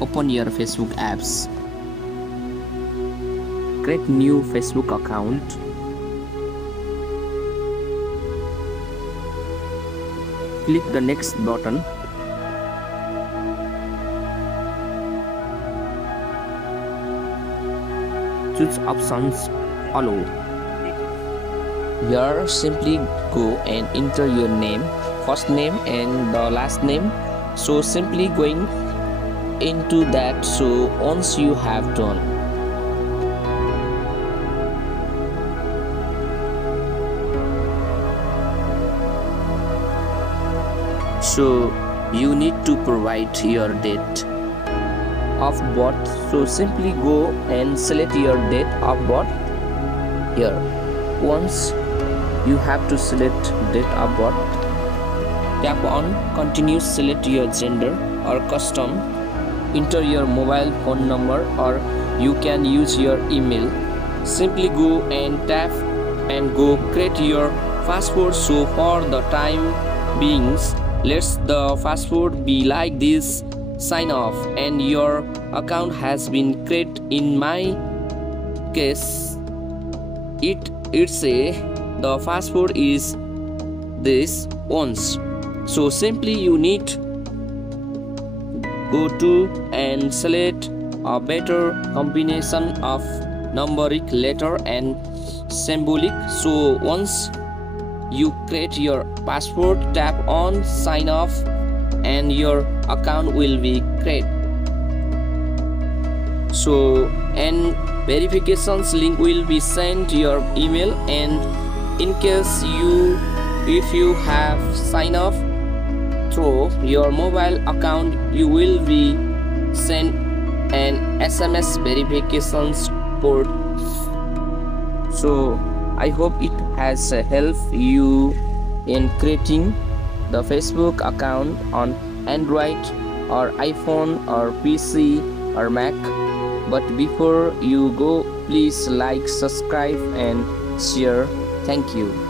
Open your Facebook apps. Create new Facebook account. Click the next button. Choose options allow. Here simply go and enter your name, first name and the last name. So simply going into that. So once you have done, so you need to provide your date of birth. So simply go and select your date of birth here. Once you have to select date of birth, tap on continue, select your gender or custom, enter your mobile phone number or you can use your email. Simply go and tap and go create your password. So for the time being, let's the password be like this, sign off, and your account has been created. In my case it's the password is this once. So simply you need go to and select a better combination of numeric, letter and symbolic. So once you create your password, tap on sign off and your account will be created. So and verifications link will be sent to your email, and in case if you have sign off through your mobile account, you will be sent an SMS verifications code. So I hope it has helped you in creating the Facebook account on Android or iPhone or PC or Mac. But before you go, please like, subscribe and share. Thank you.